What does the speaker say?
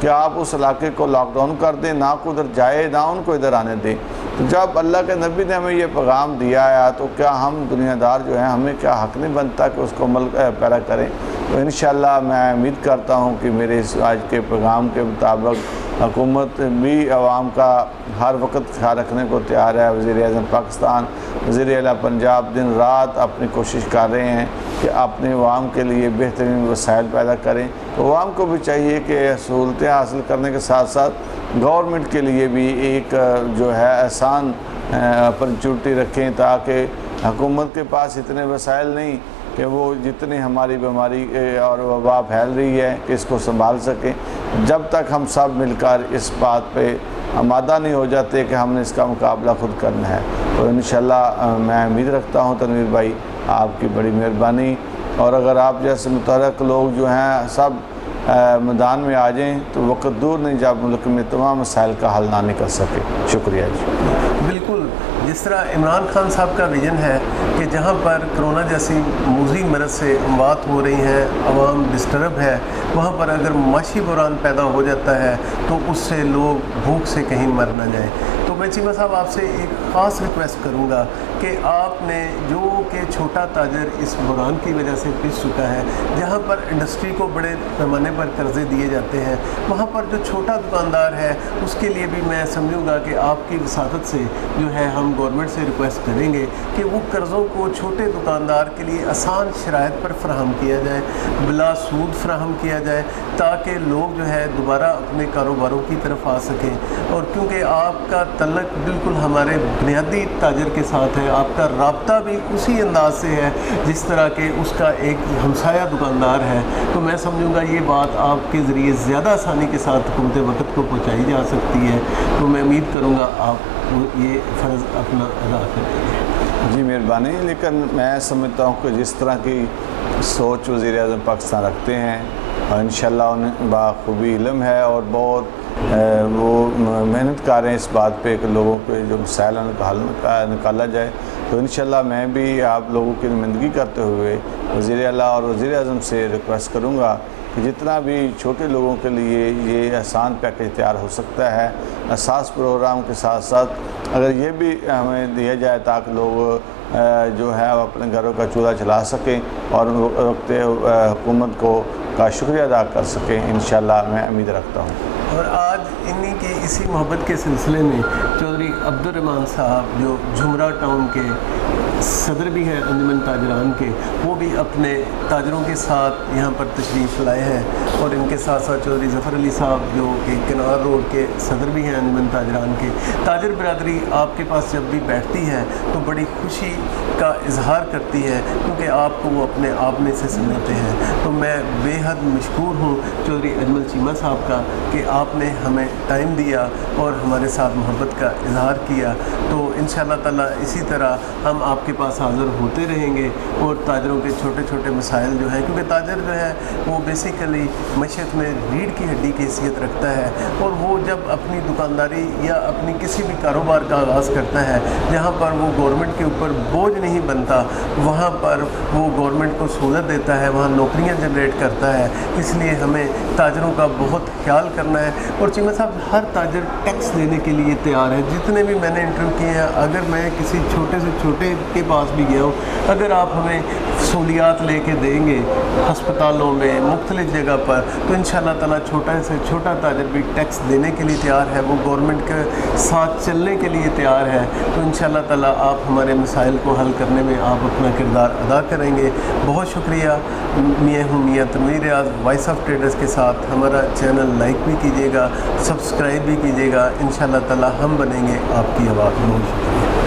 کہ آپ اس علاقے کو لاک ڈاؤن کر دیں، نہ کو ادھر جائے نہ ان کو ادھر آنے دیں۔ تو جب اللہ کے نبی نے ہمیں یہ پیغام دیا ہے تو کیا ہم دنیا دار جو ہیں ہمیں کیا حق نہیں بنتا کہ اس کو عمل پیرا کریں؟ تو انشاءاللہ میں امید کرتا ہوں کہ میرے اس آج کے پیغام کے مطابق حکومت بھی عوام کا ہر وقت خیال رکھنے کو تیار ہے۔ وزیر اعظم پاکستان، وزیر اعلیٰ پنجاب دن رات اپنی کوشش کر رہے ہیں کہ اپنے عوام کے لیے بہترین وسائل پیدا کریں۔ تو عوام کو بھی چاہیے کہ سہولتیں حاصل کرنے کے ساتھ ساتھ گورنمنٹ کے لیے بھی ایک جو ہے آسان اپرچونٹی رکھیں، تاکہ حکومت کے پاس اتنے وسائل نہیں کہ وہ جتنی ہماری بیماری اور وبا پھیل رہی ہے کہ اس کو سنبھال سکیں۔ جب تک ہم سب مل کر اس بات پہ آمادہ نہیں ہو جاتے کہ ہم نے اس کا مقابلہ خود کرنا ہے، تو انشاءاللہ میں امید رکھتا ہوں تنویر بھائی آپ کی بڑی مہربانی، اور اگر آپ جیسے متحرک لوگ جو ہیں سب میدان میں آ جائیں تو وقت دور نہیں جب ملک میں تمام مسائل کا حل نہ نکل سکے۔ شکریہ جی۔ بالکل، جس طرح عمران خان صاحب کا ویژن ہے کہ جہاں پر کرونا جیسی موذی مرض سے اموات ہو رہی ہیں، عوام ڈسٹرب ہے، وہاں پر اگر معاشی بحران پیدا ہو جاتا ہے تو اس سے لوگ بھوک سے کہیں مر نہ جائیں۔ تو میں چیمہ صاحب آپ سے ایک خاص ریکویسٹ کروں گا کہ آپ نے جو کہ چھوٹا تاجر اس بحران کی وجہ سے پس چکا ہے، جہاں پر انڈسٹری کو بڑے پیمانے پر قرضے دیے جاتے ہیں، وہاں پر جو چھوٹا دکاندار ہے اس کے لیے بھی میں سمجھوں گا کہ آپ کی وساطت سے جو ہے ہم گورنمنٹ سے ریکویسٹ کریں گے کہ وہ قرضوں کو چھوٹے دکاندار کے لیے آسان شرائط پر فراہم کیا جائے، بلا سود فراہم کیا جائے، تاکہ لوگ جو ہے دوبارہ اپنے کاروباروں کی طرف آ سکیں۔ اور کیونکہ آپ کا تعلق بالکل ہمارے بنیادی تاجر کے ساتھ ہے، آپ کا رابطہ بھی اسی انداز سے ہے جس طرح کہ اس کا ایک ہمسایہ دکاندار ہے، تو میں سمجھوں گا یہ بات آپ کے ذریعے زیادہ آسانی کے ساتھ حکومت وقت کو پہنچائی جا سکتی ہے۔ تو میں امید کروں گا آپ یہ فرض اپنا ادا کریں۔ جی مہربانی، لیکن میں سمجھتا ہوں کہ جس طرح کی سوچ وزیر اعظم پاکستان رکھتے ہیں اور انشاءاللہ انہیں بخوبی علم ہے اور بہت وہ محنت کر رہے ہیں اس بات پہ کہ لوگوں کے جو مسائل ہیں ان کا حل نکالا جائے، تو انشاءاللہ میں بھی آپ لوگوں کی نمائندگی کرتے ہوئے وزیر اعلیٰ اور وزیر اعظم سے ریکویسٹ کروں گا کہ جتنا بھی چھوٹے لوگوں کے لیے یہ آسان پیکیج تیار ہو سکتا ہے، اساس پروگرام کے ساتھ ساتھ اگر یہ بھی ہمیں دیا جائے تاکہ لوگ جو ہے اپنے گھروں کا چولہا چلا سکیں اور وقت حکومت کو کا شکریہ ادا کر سکیں، انشاءاللہ میں امید رکھتا ہوں۔ اور آج انہی کی اسی محبت کے سلسلے میں چودھری عبد الرحمان صاحب جو جھمرہ ٹاؤن کے صدر بھی ہیں انجمن تاجران کے، وہ بھی اپنے تاجروں کے ساتھ یہاں پر تشریف لائے ہیں، اور ان کے ساتھ ساتھ چودھری ظفر علی صاحب جو کہ کنار روڈ کے صدر بھی ہیں انجمن تاجران کے۔ تاجر برادری آپ کے پاس جب بھی بیٹھتی ہے تو بڑی خوشی کا اظہار کرتی ہے، کیونکہ آپ کو وہ اپنے آپ میں سے سمجھتے ہیں۔ تو میں بے حد مشکور ہوں چودھری اجمل چیمہ صاحب کا کہ آپ نے ہمیں ٹائم دیا اور ہمارے ساتھ محبت کا اظہار کیا۔ تو انشاءاللہ تعالیٰ اسی طرح ہم آپ کے پاس حاضر ہوتے رہیں گے، اور تاجروں کے چھوٹے چھوٹے مسائل جو ہیں، کیونکہ تاجر جو ہے وہ بیسیکلی معیشت میں ریڑھ کی ہڈی کی حیثیت رکھتا ہے، اور وہ جب اپنی دکانداری یا اپنی کسی بھی کاروبار کا آغاز کرتا ہے جہاں پر وہ گورنمنٹ کے اوپر بوجھ نہیں بنتا، وہاں پر وہ گورنمنٹ کو سہولت دیتا ہے، وہاں نوکریاں جنریٹ کرتا ہے۔ اس لیے ہمیں تاجروں کا بہت خیال کرنا ہے۔ اور چیمہ صاحب، ہر تاجر ٹیکس دینے کے لیے تیار ہے۔ جتنے بھی میں نے انٹرویو کیے ہیں، اگر میں کسی چھوٹے سے چھوٹے کے پاس بھی گیا ہوں، اگر آپ ہمیں سہولیات لے کے دیں گے ہسپتالوں میں مختلف جگہ پر، تو انشاءاللہ تعالیٰ چھوٹا سے چھوٹا تاجر بھی ٹیکس دینے کے لیے تیار ہے، وہ گورنمنٹ کے ساتھ چلنے کے لیے تیار ہے۔ تو انشاءاللہ تعالیٰ آپ ہمارے مسائل کو حل کرنے میں آپ اپنا کردار ادا کریں گے۔ بہت شکریہ۔ میں ہوں میاں تنویر ریاض، وائس آف ٹریڈرز کے ساتھ۔ ہمارا چینل لائک بھی کیجیے گا، سبسکرائب بھی کیجیے گا۔ انشاءاللہ تعالیٰ ہم بنیں گے آپ کی آواز۔ بہت شکریہ۔